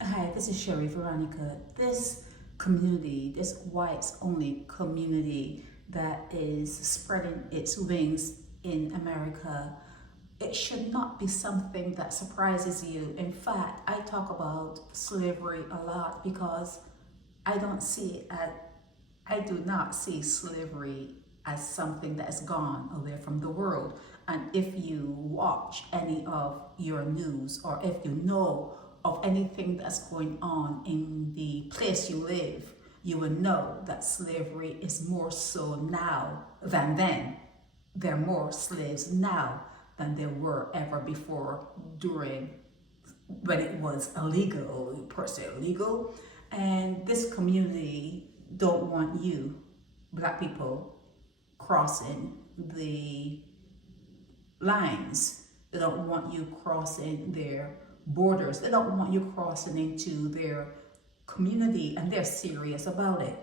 Hi, this is Sherry Veronica. This community, this whites only community that is spreading its wings in America, it should not be something that surprises you. In fact, I talk about slavery a lot because I don't see it as, I do not see slavery as something that is gone away from the world. And if you watch any of your news or if you know of anything that's going on in the place you live, you will know that slavery is more so now than then. There are more slaves now than there were ever before during when it was illegal, per se illegal. And this community don't want you, black people, crossing the lines. They don't want you crossing their borders. They don't want you crossing into their community, and they're serious about it.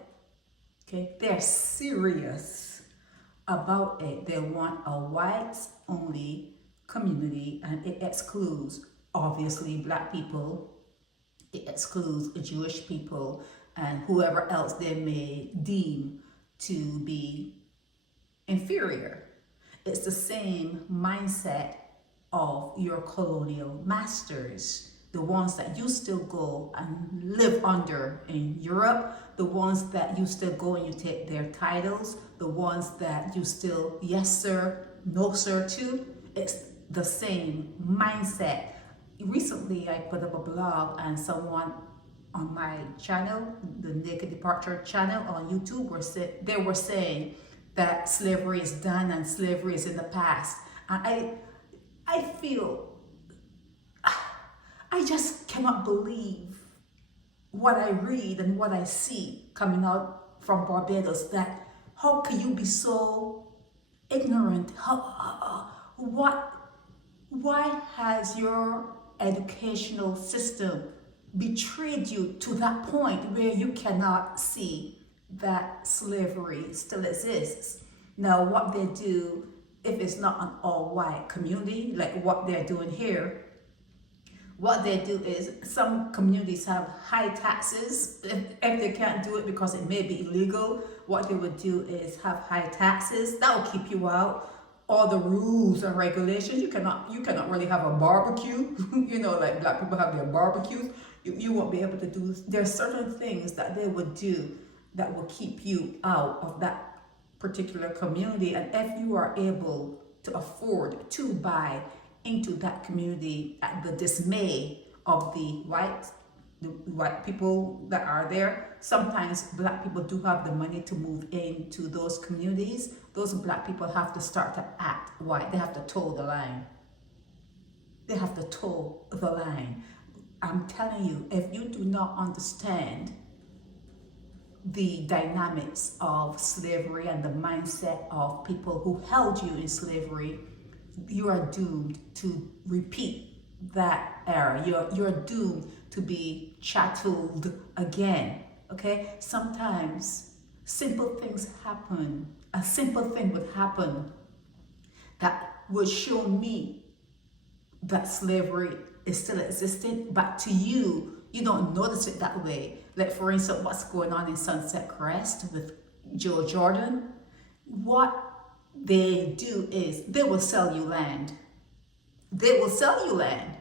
Okay, they're serious about it. They want a whites only community, and it excludes obviously black people, it excludes Jewish people, and whoever else they may deem to be inferior. It's the same mindset of your colonial masters, the ones that you still go and live under in Europe, the ones that you still go and you take their titles, the ones that you still yes sir, no sir to. It's the same mindset. Recently I put up a blog and someone on my channel, the Naked Departure channel on YouTube, they were saying that slavery is done and slavery is in the past. And I feel, I just cannot believe what I read and what I see coming out from Barbados, that how can you be so ignorant? Why has your educational system betrayed you to that point where you cannot see that slavery still exists? Now, what they do, if it's not an all-white community, like what they're doing here, what they do is some communities have high taxes. If they can't do it because it may be illegal, what they would do is have high taxes. That will keep you out. All the rules and regulations, you cannot really have a barbecue. You know, like black people have their barbecues. You won't be able to do. There's certain things that they would do that will keep you out of that particular community. And if you are able to afford to buy into that community at the dismay of the white people that are there, sometimes black people do have the money to move into those communities. Those black people have to start to act white. They have to toe the line. They have to toe the line. I'm telling you, if you do not understand the dynamics of slavery and the mindset of people who held you in slavery, you are doomed to repeat that era. You're doomed to be chatteled again. Okay? Sometimes simple things happen. A simple thing would happen that would show me that slavery is still existing, but to you, you don't notice it that way. Like, for instance, what's going on in Sunset Crest with Joe Jordan. What they do is they will sell you land. They will sell you land.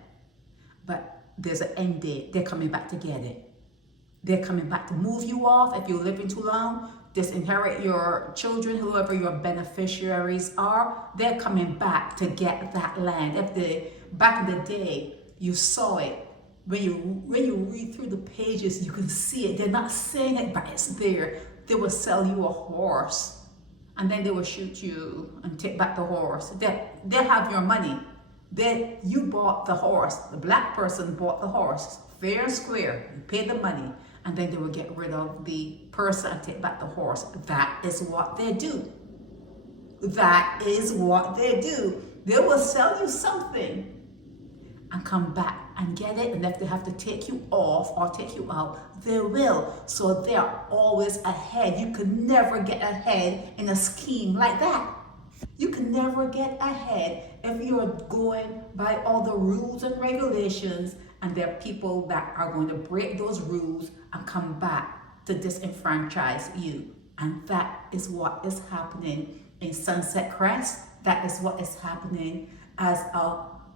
But there's an end date. They're coming back to get it. They're coming back to move you off if you're living too long, disinherit your children, whoever your beneficiaries are. They're coming back to get that land. If back in the day, you saw it. When you read through the pages, you can see it. They're not saying it, but it's there. They will sell you a horse, and then they will shoot you and take back the horse. They have your money. You bought the horse. The black person bought the horse, fair and square. You paid the money, and then they will get rid of the person and take back the horse. That is what they do. That is what they do. They will sell you something and come back and get it, and if they have to take you off or take you out, they will. So they are always ahead. You could never get ahead in a scheme like that. You can never get ahead if you're going by all the rules and regulations, and there are people that are going to break those rules and come back to disenfranchise you. And that is what is happening in Sunset Crest. That is what is happening as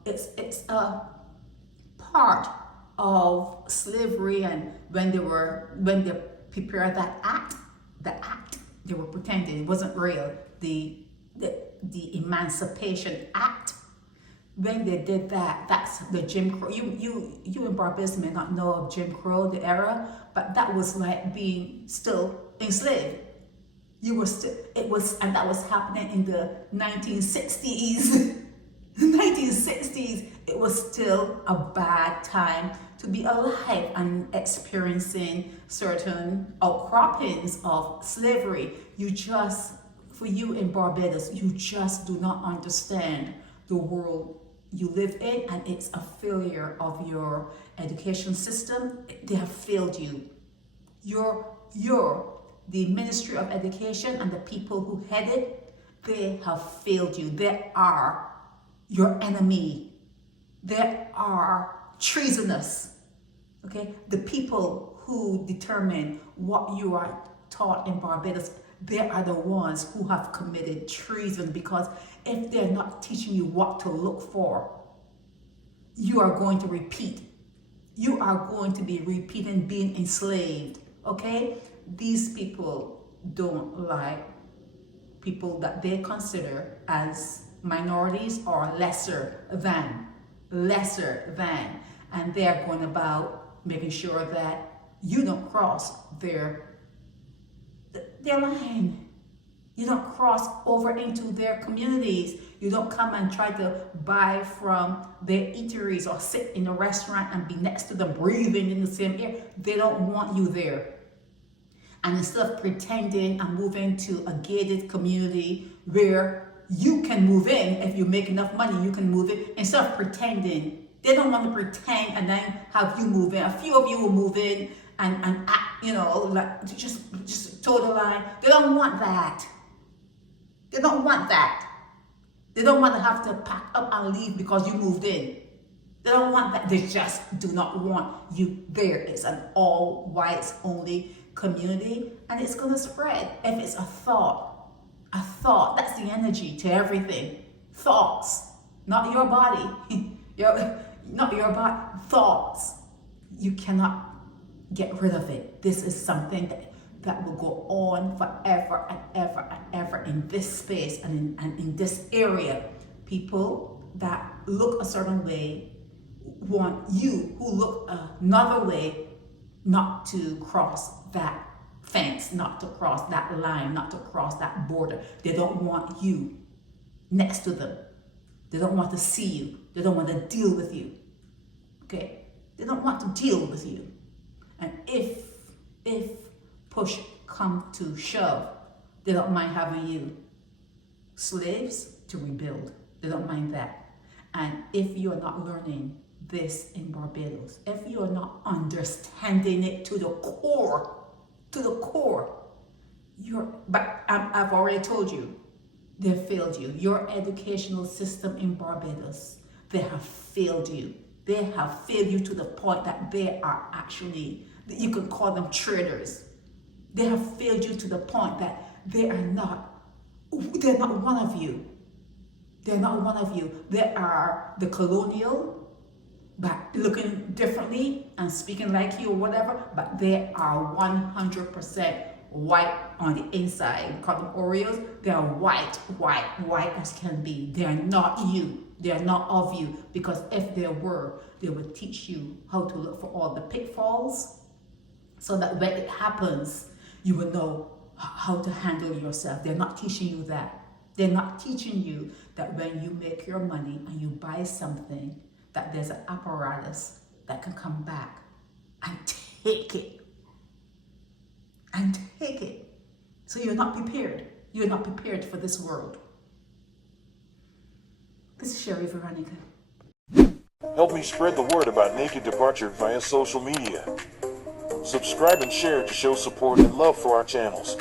it's a part of slavery. And when they prepared that act, they were pretending it wasn't real. The Emancipation Act, when they did that, that's the Jim Crow. You in Barbados may not know of Jim Crow, the era, but that was like being still enslaved. And that was happening in the 1960s. 1960s, it was still a bad time to be alive and experiencing certain outcroppings of slavery. For you in Barbados, you just do not understand the world you live in, and it's a failure of your education system. They have failed you. The Ministry of Education and the people who head it, they have failed you. They are your enemy. They are treasonous. Okay? The people who determine what you are taught in Barbados, they are the ones who have committed treason, because if they're not teaching you what to look for, you are going to repeat. You are going to be repeating being enslaved. Okay? These people don't like people that they consider as minorities or lesser than. And they're going about making sure that you don't cross their line. You don't cross over into their communities. You don't come and try to buy from their eateries or sit in a restaurant and be next to them breathing in the same air. They don't want you there. And instead of pretending and moving to a gated community where you can move in, if you make enough money, you can move in. Instead of pretending, they don't want to pretend and then have you move in. A few of you will move in and act, like just toe the line. They don't want that. They don't want that. They don't want to have to pack up and leave because you moved in. They don't want that. They just do not want you there. It's an all whites only community, and it's going to spread. If it's a thought, that's the energy to everything. Thoughts, not your body. Not your body. Thoughts. You cannot get rid of it. This is something that will go on forever and ever and ever in this space and in this area. People that look a certain way want you who look another way not to cross that fence, not to cross that line, not to cross that border. They don't want you next to them. They don't want to see you. They don't want to deal with you. Okay? They don't want to deal with you. And if push come to shove, they don't mind having you slaves to rebuild. They don't mind that. And if you're not learning this in Barbados, if you're not understanding it to the core, but I've already told you, they failed you. Your educational system in Barbados, they have failed you. They have failed you to the point that they are actually, you could call them traitors. They have failed you to the point that they're not one of you. They're not one of you. They are the colonial, but looking differently and speaking like you or whatever, but they are 100% white on the inside. We call them Oreos. They are white as can be. They are not you. They are not of you, because if they were, they would teach you how to look for all the pitfalls so that when it happens, you will know how to handle yourself. They're not teaching you that. They're not teaching you that when you make your money and you buy something, that there's an apparatus that can come back and take it. So you're not prepared. You're not prepared for this world. This is Sherry Veronica. Help me spread the word about Naked Departure via social media. Subscribe and share to show support and love for our channels.